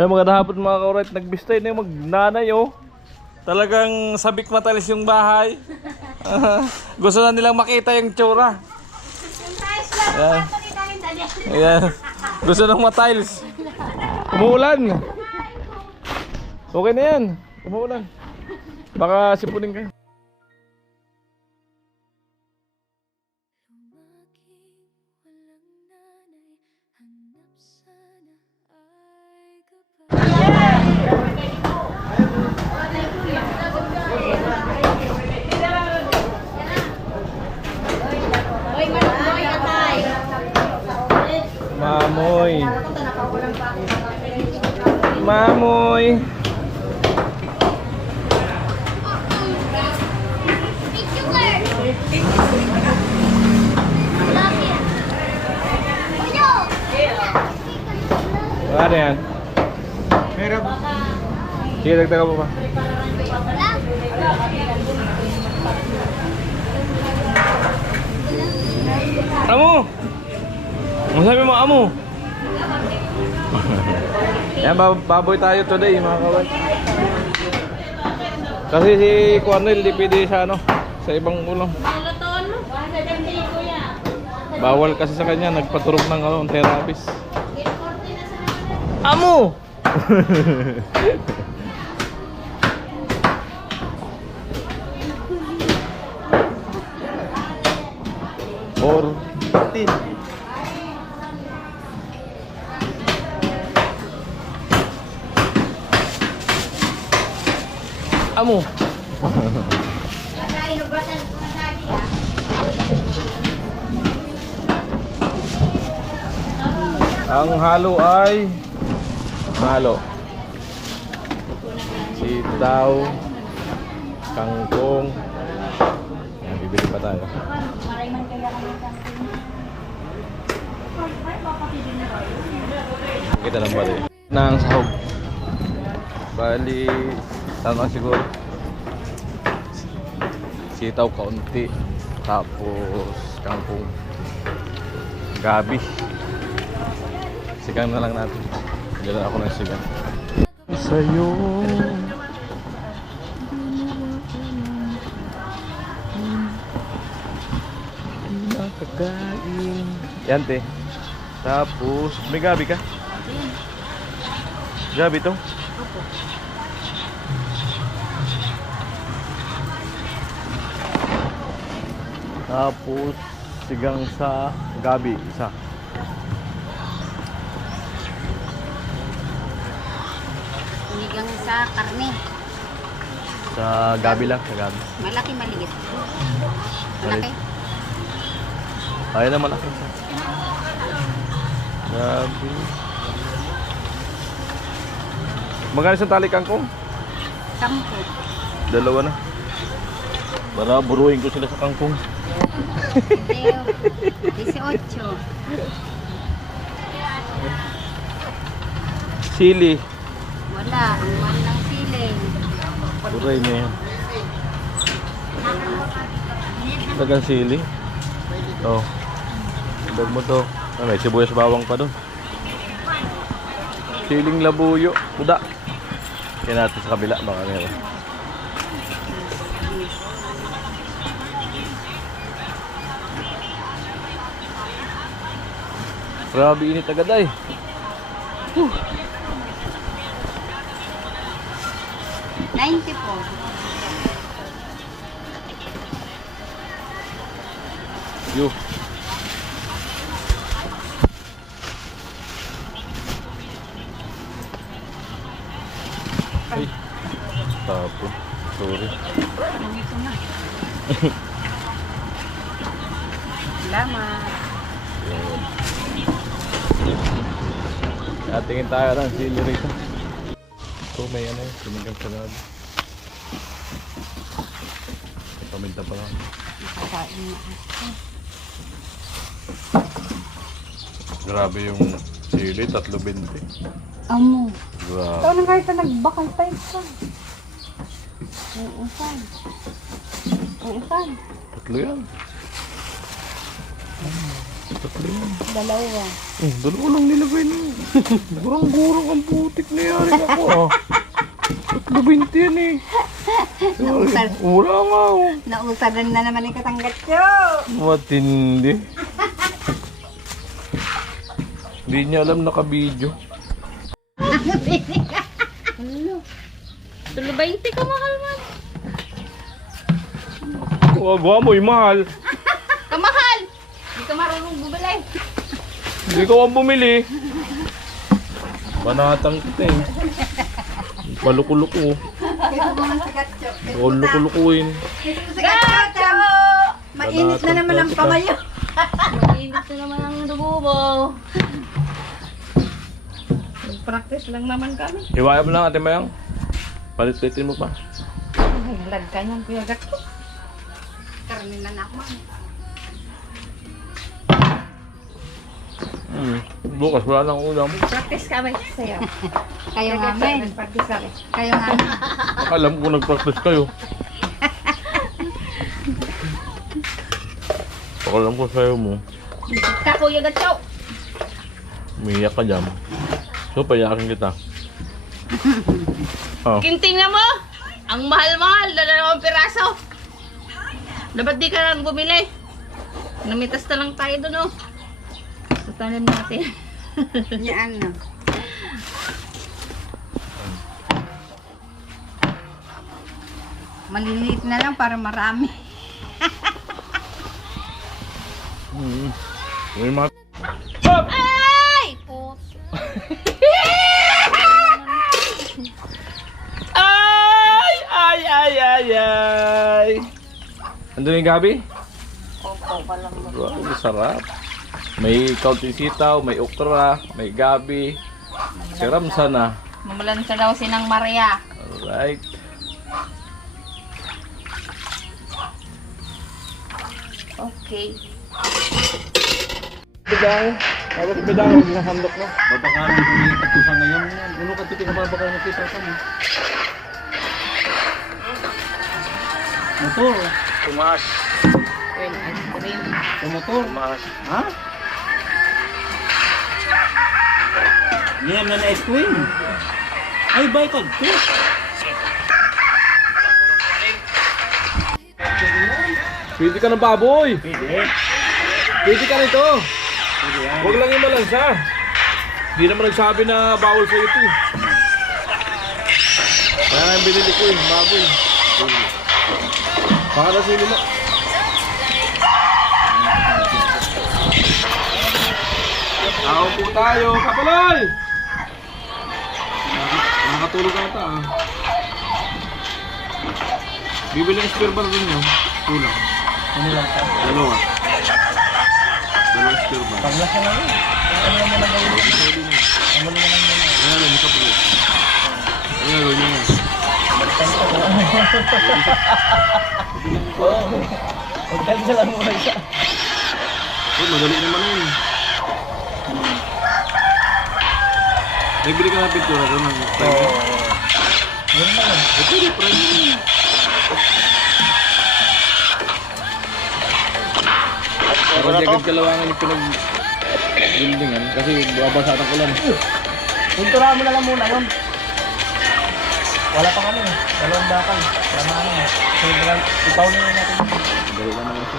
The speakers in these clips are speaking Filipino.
Ay, magandang hapon mga kaurit. Nagbistay na yung magnanay oh. Talagang sabik matalis yung bahay. Gusto na nilang makita yung tsura. Ayan. Ayan. Gusto nang matiles. Umuulan. Okay na yan. Umuulan. Baka sipunin kayo. Mamoy. Mamoy. Ano yan? Meron. Sige, dagdagan mo pa. Amo! Ang sabi mo, amo? Yan, baboy tayo today mga kawal. Kasi si Cornel di pwede sa ano, sa ibang ulam. Bawal kasi sa kanya, nagpaturog ng ano, therapist. Amo! Or 15. Amo. Ang halo ay sitaw, kangkong. Yan, bibili pa tayo. Kita ng bali ng sahog. Bali, tama siguro. Sitaw kaunti, tapos kangkong, gabi. Sigang na lang natin. Galan ako ng sigang. Sa'yo nakakain. Yan te. Tapos, may gabi ka? Gabi to? Opo. Tapos, sigang sa gabi, isa. Sinigang sa karne. Sa gabi lang, sa gabi. Malaki, maliit. Malaki. Ayaw na malaki. Gabi. Magkano isang tali kangkong? 10. Dalawa na. Para buruin ko sila sa kangkong. 18. Sili. Wala. Ang mahal ng siling. Buray na yan. Dagang sili. Oh. Dag mo to. Ah, may sibuyas bawang pa doon. Siling labuyo. Uda. Kaya natin sa kabila. Baka meron. Grabe init agad ay. 90 po. Yo. Ay. Tapos. Sorry. Nandito na. Salamat. Yun. Tingin tayo ng sili rito. Ito may ano yun, sinigang sa gabi. Paminta pa lang. Kakain na ako. Grabe yung sili, 3.20. Amo. Grabe. Ito na kahit na nagbakal pa ito. Uusan. Uusan. Tatlo yan. Tatlo yan. Dalawa. Oh, dalawa lang nilagay niyo. Gurang-gurang ang putik na yari ako ah. 3.20 yan eh. Nausad. Wala nga oh. Nausadan na naman yung katanggat ko. Matindi. Hindi niya alam naka-video. Tulo 20 ka mahal man. Wagwa mo, mahal. Kamahal! Hindi ka marunong bumili. Hindi ko ang bumili. Banatang kita eh. Palukuluko. Ito naman sa gatso. Lukulukuin. Ito sa gatso. Mainit na naman ang pamayo. Mainit na naman ang dugo mo. Practice lang naman kami. Hiwaya mo lang ate Mayang. Palit-litin mo pa. Ay, lagka niyan kuya gatso. Karni na naman. Bukas wala nang ulam. Practice kami sa'yo. Kayo namin. Practice kami. Kayo namin. Alam ko nag-practice kayo. Pakalam ko sa'yo mo. Ka kuya gatso. Umiyak ka dyan. So, payakin kita. Oh. Tingnan mo! Ang mahal-mahal, dalawang piraso. Dapat di ka lang bumili. Namitas na lang tayo doon, oh. Sa tanim natin. Yan na. Maliliit na lang para marami. May mga... Ay! Puso. Ay! Ay! Ay! Ay! Ay! Andun yung gabi? Opo, walang Wow, sarap. May kaunting sitaw, may okra, may gabi. Siram sana. Mamalansa daw si Nang Maria. Alright. Okay. Bidang. Tapos bidang, huwag na handok na. Babakaran ko yung katusan ngayon. Ano ka tipi ka babakaran na kita ka mo? Motor. Tumaas. Well, ice cream. Motor. Tumaas. Ha? Yan na ice cream. Ay, baytag. Pwede ka ng baboy. Pwede. Pwede ka nito. Pwede yan. Huwag lang yung malansa. Hindi naman nagsabi na bawal sa ito eh. Kaya nga yung binili ko eh, baboy. Baka na sili mo. Tao po tayo, kapalay! Nakakatulog ka ata ah. Bibili ng spare bar rin yun. Kulang. Ano lang tayo? Dalawa. Dalawang spare bar. Paglas na lang yun. Ano naman ang gawin? Ano naman ang gawin? Ayan, may kapulog. Ayan, gawin nyo. Magkansa lang muna isa. Oh, madali naman yun. Nagbili ka ng pintura doon ng prime. Meron na lang. Ito yung prime yun. Parang di agad kalawangan yung pinag-buildingan kasi babasa ng ulan. Pintura mo na lang muna yun. Wala pang ano eh. Dalawang bakal. Wala na ano eh. So, ikaw na yun natin. Dali lang naman siya.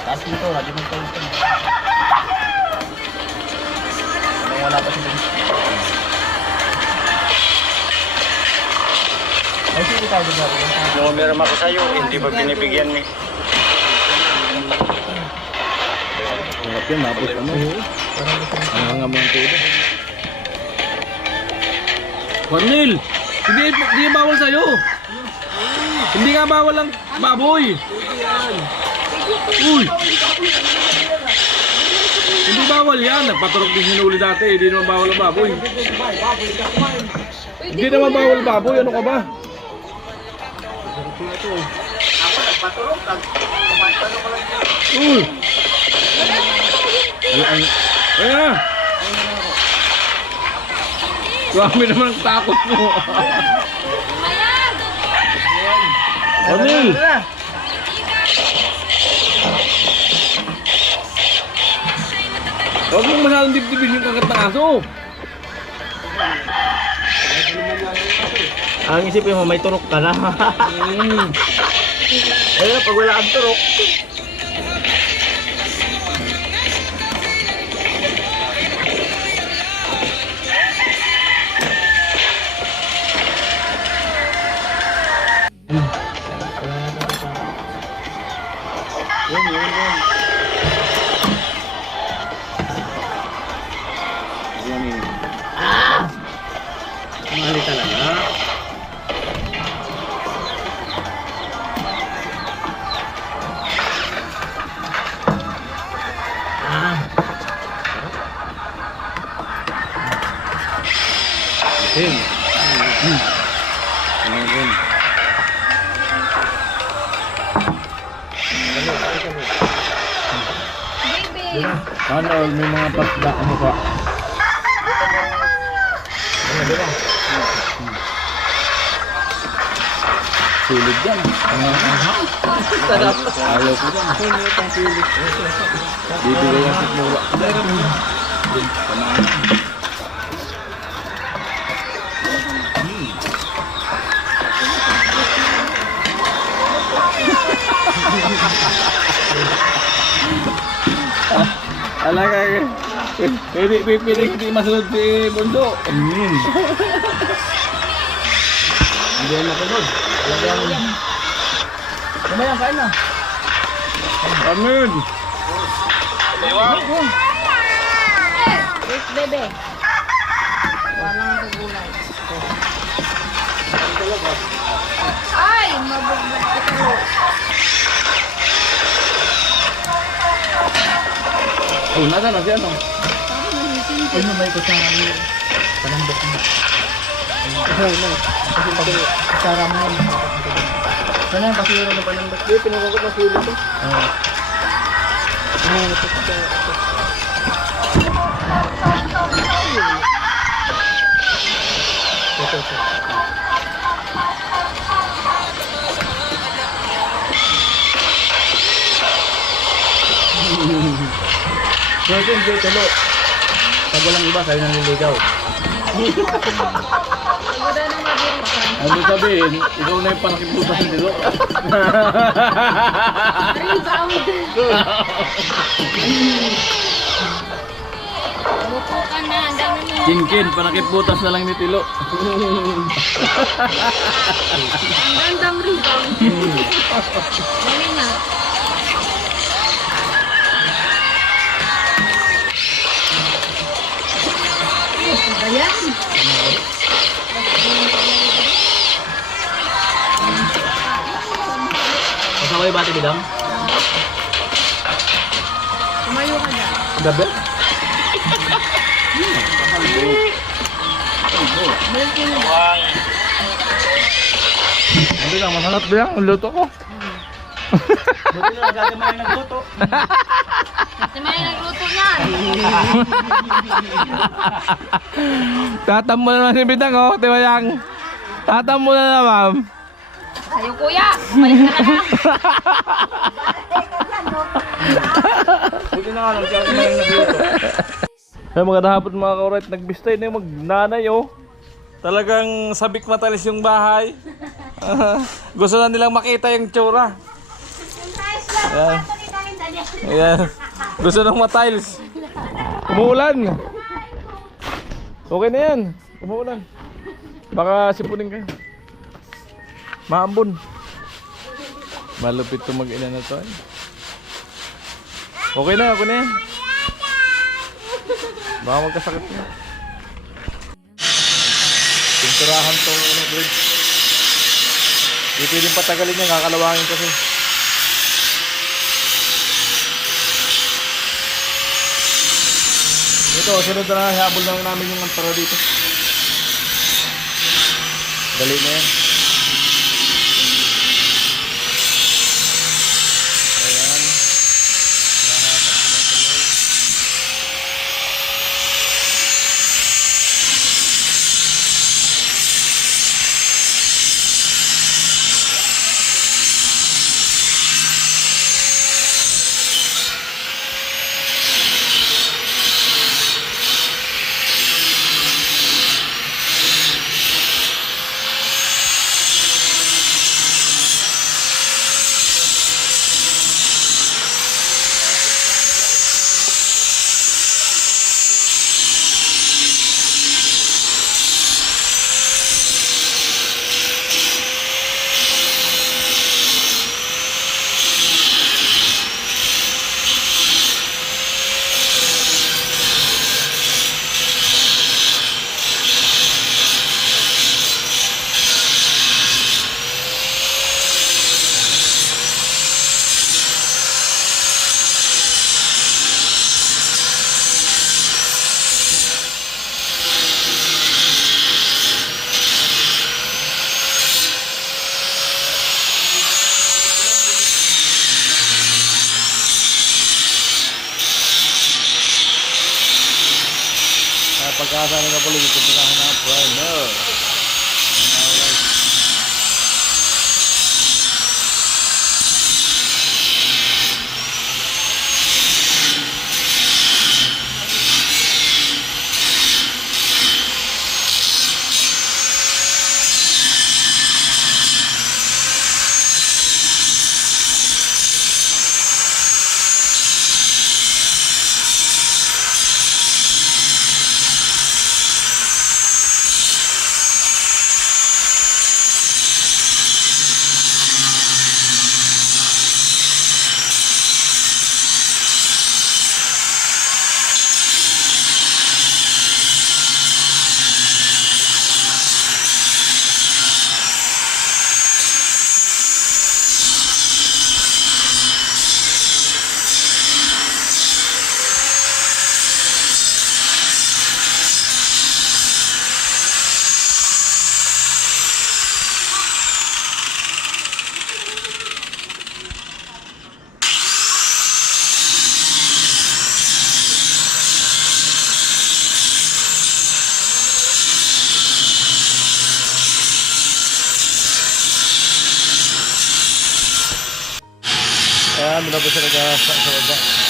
Taas dito. Radyo mo tayo ito. Wala pa sila. Ay, sige tayo dito. Yung meron ako sa'yo, hindi ba binibigyan ni? Harap yan, tapos ano. Ang nga mo ang tudo. Cornel! Hindi bawal sa'yo! Hindi nga bawal ang baboy! Uy! Hindi bawal yan! Nagpaturok din sinuli dati, hindi naman bawal ang baboy. Hindi naman bawal baboy, ano ka ba? Uy! Ay, na! Grabe naman ang takot mo. Cornel! Huwag mong masyadong dibdibin yung kagat ng aso. Ang isipin mo, may turok ka na. Ayun, pag wala kang turok. Mali talaga. Baby! Sana all may mga pasda ang mukha. Sulit yan. Ayaw ko dyan. Bibigay ang sikmura. Alaga ka. Hindi masunod si Bondo. Hindi yan masunod. Kumayan, kain na. Amen. Wait, bebe. Parang nagugulay. Ay! Mabugbog ito. Oh, nasa na siya no? Ay, may kutsara mo yun. Panambok mo. Ay, no. Kasi pag kutsara mo yun. Sana yung pasiro ng panambok. Hindi, pinagkakot ng silo to. Oo. So, ito yung tulo. Pag walang iba, sa'yo nanliligaw. Naguda ng mabirisan. Ano sabihin, ikaw na yung panakiputas ng dilo. Rebound! Umupo ka na. Ang dami mo. Kinkin, panakiputas na lang ni Tilo. Ang gandang rebound. Dali na. Ayan. Kasama yung bati bidang? Tumayo ka na. Gabi? Hindi lang, masarap ba yan? Ang luto ko. Buti na nagagam na yung nagluto. Kasi may nagluto niyan. Tatam mo na naman si Bidang, oh, Tiwayang. Tatam mo na na, ma'am. Sa'yo kuya. Balik ka na lang. Buti na nga lang siya na yung nagluto. Ay, mga hapon mga kaurait, nagbistay na yung magnanay, oh. Talagang sabik matalis yung bahay. Gusto na nilang makita yung tsura. Ayan. Ayan. Gusto nang matiles. Umuulan. Okay na yan. Umuulan. Baka sipunin kayo. Maambon. Malupit itong mag-ina na to. Eh. Okay na, okay na yan. Baka magkasakit na. Pinturahan to ano, bridge. Hindi pwedeng patagalin yan, kakalawangin kasi. Ito, sunod na habol lang namin yung antara dito. Dali na yan. Ayan. Lahat ang pinatuloy. Nakasama na pala dito na primer. Ayan, doon na po siya nagkasa sa baba.